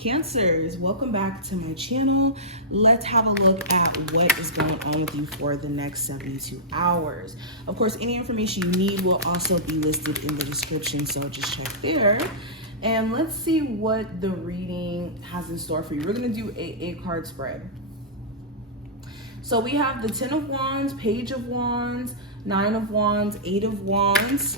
Cancers, welcome back to my channel. Let's have a look at what is going on with you for the next 72 hours. Of course, any information you need will also be listed in the description, so just check there. And let's see what the reading has in store for you. We're going to do a 8-card spread. So we have the 10 of Wands, Page of Wands, 9 of Wands, 8 of Wands,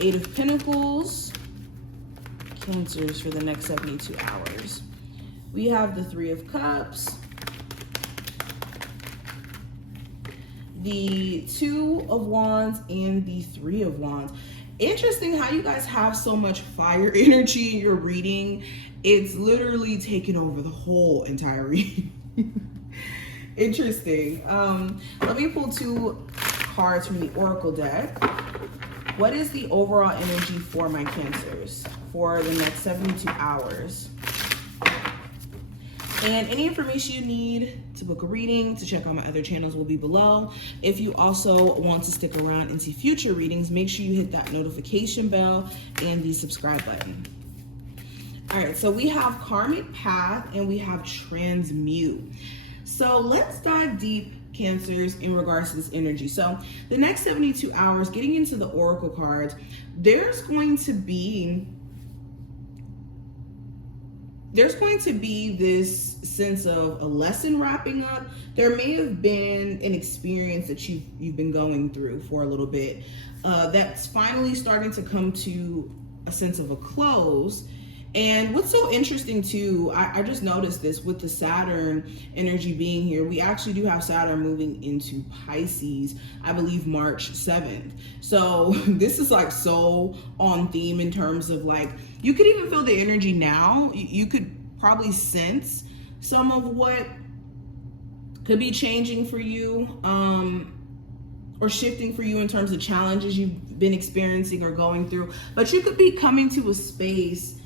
8 of Pentacles, Cancers for the next 72 hours. We have the 3 of Cups, the 2 of Wands, and the 3 of Wands. Interesting how you guys have so much fire energy in your reading. It's literally taken over the whole entire reading. Interesting. Let me pull 2 cards from the Oracle deck. What is the overall energy for my Cancers for the next 72 hours? And any information you need to book a reading, to check out my other channels will be below. If you also want to stick around and see future readings, make sure you hit that notification bell and the subscribe button. All right, so we have Karmic Path and we have Transmute. So let's dive deep, Cancers, in regards to this energy. So the next 72 hours, getting into the Oracle cards, there's going to be this sense of a lesson wrapping up. There may have been an experience that you've been going through for a little bit that's finally starting to come to a sense of a close. And what's so interesting too, I just noticed this with the Saturn energy being here. We actually do have Saturn moving into Pisces, I believe March 7th. So this is like so on theme in terms of like, you could even feel the energy now. You could probably sense some of what could be changing for you or shifting for you in terms of challenges you've been experiencing or going through. But you could be coming to a space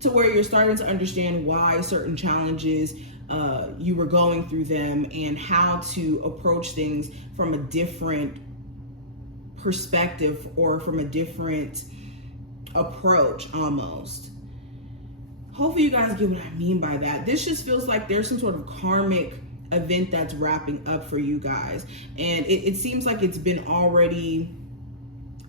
to where you're starting to understand why certain challenges, you were going through them and how to approach things from a different perspective or from a different approach almost. Hopefully you guys get what I mean by that. This just feels like there's some sort of karmic event that's wrapping up for you guys. And it seems like it's been already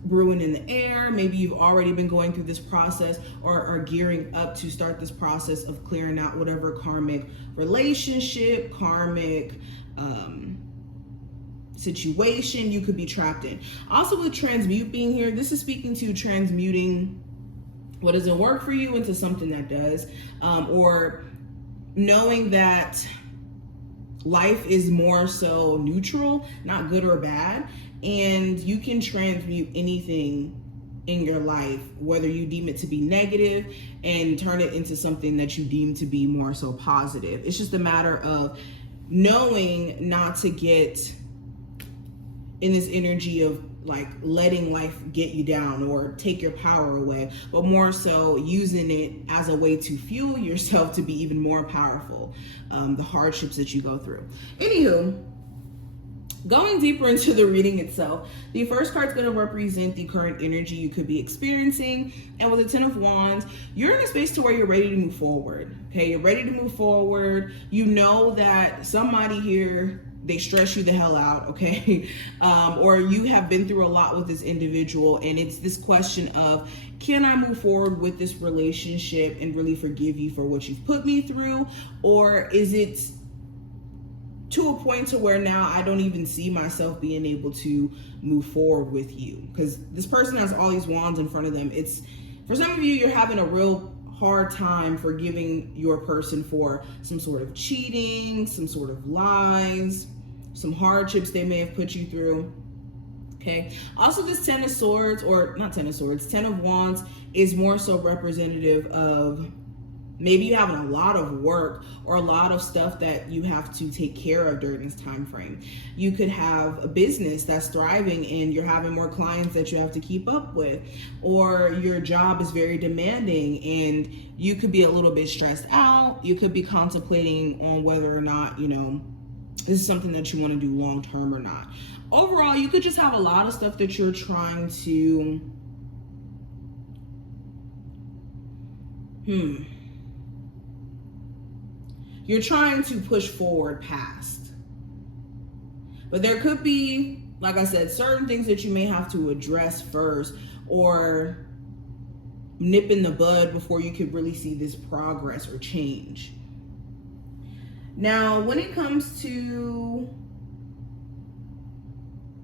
brewing in the air. Maybe you've already been going through this process or are gearing up to start this process of clearing out whatever karmic relationship, karmic situation you could be trapped in. Also with Transmute being here, this is speaking to transmuting what doesn't work for you into something that does, or knowing that life is more so neutral, not good or bad, and you can transmute anything in your life, whether you deem it to be negative, and turn it into something that you deem to be more so positive. It's just a matter of knowing not to get in this energy of like letting life get you down or take your power away, but more so using it as a way to fuel yourself to be even more powerful, the hardships that you go through. Anywho, going deeper into the reading itself, the first card is going to represent the current energy you could be experiencing. And with the 10 of Wands, you're in a space to where you're ready to move forward. Okay, you're ready to move forward. You know that somebody here, they stress you the hell out, okay? Or you have been through a lot with this individual, and it's this question of, can I move forward with this relationship and really forgive you for what you've put me through? Or is it to a point to where now I don't even see myself being able to move forward with you? Because this person has all these wands in front of them. It's, for some of you, you're having a real hard time forgiving your person for some sort of cheating, some sort of lies, some hardships they may have put you through. Okay. Also, this 10 of Swords, or not 10 of Swords, 10 of Wands is more so representative of maybe you having a lot of work or a lot of stuff that you have to take care of during this time frame. You could have a business that's thriving and you're having more clients that you have to keep up with, or your job is very demanding and you could be a little bit stressed out. You could be contemplating on whether or not, you know, this is something that you want to do long term or not. Overall, you could just have a lot of stuff that you're trying to you're trying to push forward past. But there could be, like I said, certain things that you may have to address first or nip in the bud before you could really see this progress or change. Now, when it comes to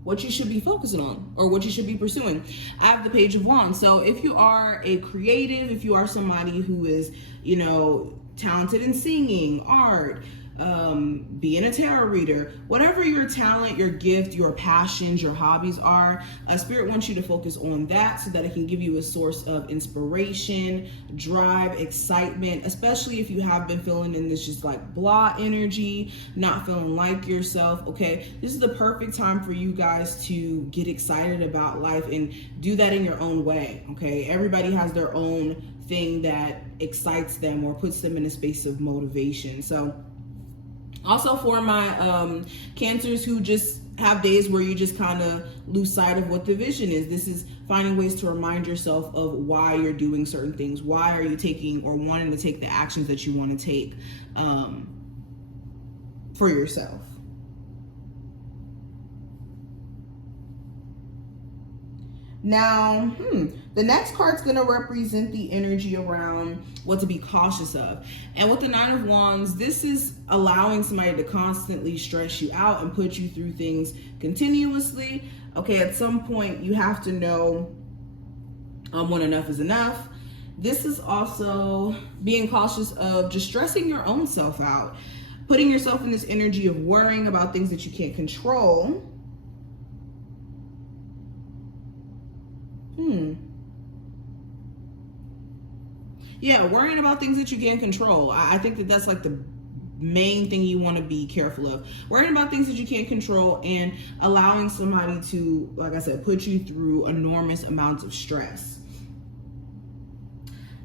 what you should be focusing on or what you should be pursuing, I have the Page of Wands. So if you are a creative, if you are somebody who is, talented in singing, art, being a tarot reader, whatever your talent, your gift, your passions, your hobbies are, Spirit wants you to focus on that so that it can give you a source of inspiration, drive, excitement, especially if you have been feeling in this just like blah energy, not feeling like yourself. Okay, this is the perfect time for you guys to get excited about life and do that in your own way. Okay, everybody has their own thing that excites them or puts them in a space of motivation. So also for my Cancers who just have days where you just kind of lose sight of what the vision is, this is finding ways to remind yourself of why you're doing certain things. Why are you taking or wanting to take the actions that you want to take for yourself? Now, the next card's going to represent the energy around what to be cautious of. And with the Nine of Wands, this is allowing somebody to constantly stress you out and put you through things continuously. Okay, at some point you have to know when enough is enough. This is also being cautious of just stressing your own self out, putting yourself in this energy of worrying about things that you can't control. Yeah, worrying about things that you can't control. I think that that's like the main thing you want to be careful of. Worrying about things that you can't control and allowing somebody to, like I said, put you through enormous amounts of stress.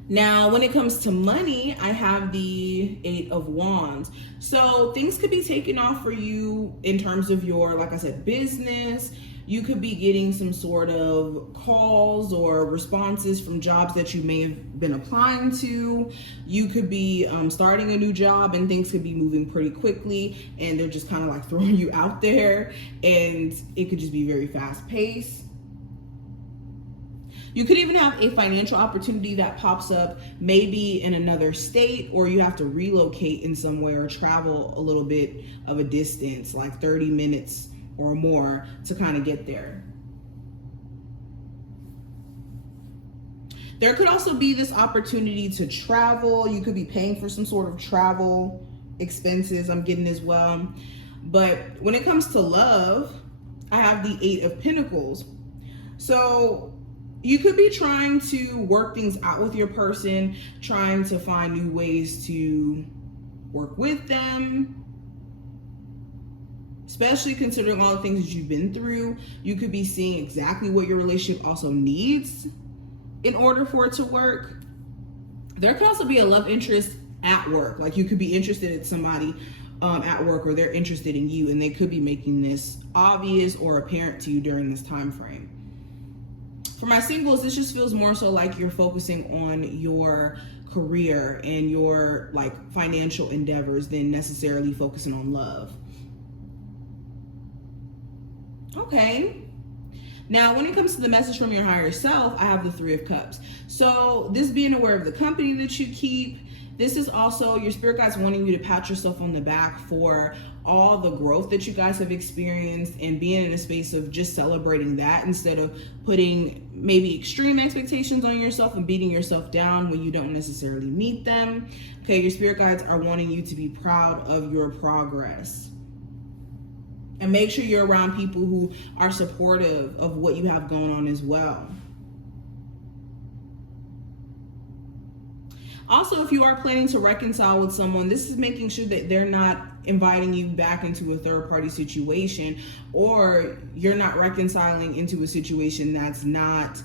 Now, when it comes to money, I have the Eight of Wands. So things could be taken off for you in terms of your, like I said, business. You could be getting some sort of calls or responses from jobs that you may have been applying to. You could be starting a new job and things could be moving pretty quickly and they're just kind of like throwing you out there and it could just be very fast paced. You could even have a financial opportunity that pops up maybe in another state, or you have to relocate in somewhere or travel a little bit of a distance, like 30 minutes or more to kind of get there. There could also be this opportunity to travel. You could be paying for some sort of travel expenses, I'm getting as well. But when it comes to love, I have the Eight of Pentacles. So you could be trying to work things out with your person, trying to find new ways to work with them, especially considering all the things that you've been through. You could be seeing exactly what your relationship also needs in order for it to work. There could also be a love interest at work. Like you could be interested in somebody at work, or they're interested in you, and they could be making this obvious or apparent to you during this time frame. For my singles, this just feels more so like you're focusing on your career and your like financial endeavors than necessarily focusing on love. Okay. Now, when it comes to the message from your higher self, I have the Three of Cups. So this being aware of the company that you keep, this is also your spirit guides wanting you to pat yourself on the back for all the growth that you guys have experienced and being in a space of just celebrating that instead of putting maybe extreme expectations on yourself and beating yourself down when you don't necessarily meet them. Okay, your spirit guides are wanting you to be proud of your progress. And make sure you're around people who are supportive of what you have going on as well. Also, if you are planning to reconcile with someone, this is making sure that they're not inviting you back into a third-party situation, or you're not reconciling into a situation that's not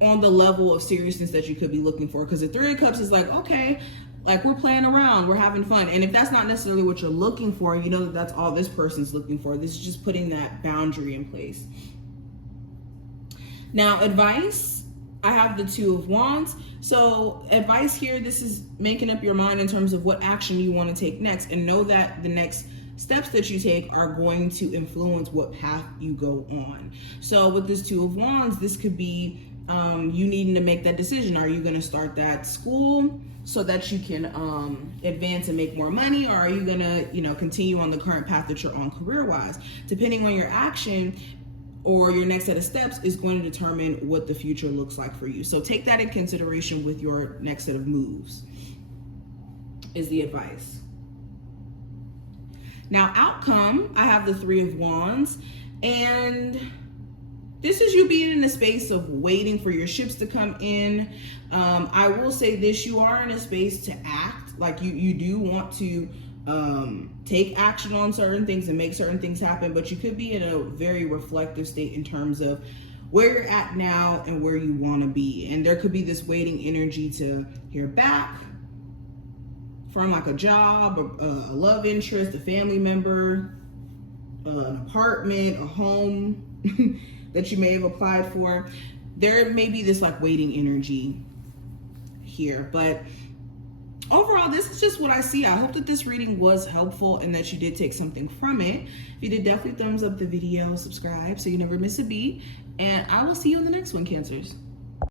on the level of seriousness that you could be looking for. Because the Three of Cups is like, okay, like we're playing around, we're having fun. And if that's not necessarily what you're looking for, you know that that's all this person's looking for. This is just putting that boundary in place. Now, advice, I have the Two of Wands. So advice here, this is making up your mind in terms of what action you want to take next, and know that the next steps that you take are going to influence what path you go on. So with this Two of Wands, this could be you needing to make that decision. Are you going to start that school so that you can advance and make more money, or are you going to, continue on the current path that you're on career-wise? Depending on your action or your next set of steps is going to determine what the future looks like for you. So take that in consideration with your next set of moves, is the advice. Now, outcome, I have the Three of Wands, and this is you being in a space of waiting for your ships to come in. I will say this, you are in a space to act, like you do want to take action on certain things and make certain things happen, but you could be in a very reflective state in terms of where you're at now and where you want to be. And there could be this waiting energy to hear back from like a job, a love interest, a family member, an apartment, a home that you may have applied for. There may be this like waiting energy here, but overall, this is just what I see. I hope that this reading was helpful and that you did take something from it. If you did, definitely thumbs up the video, subscribe so you never miss a beat, and I will see you in the next one, Cancers.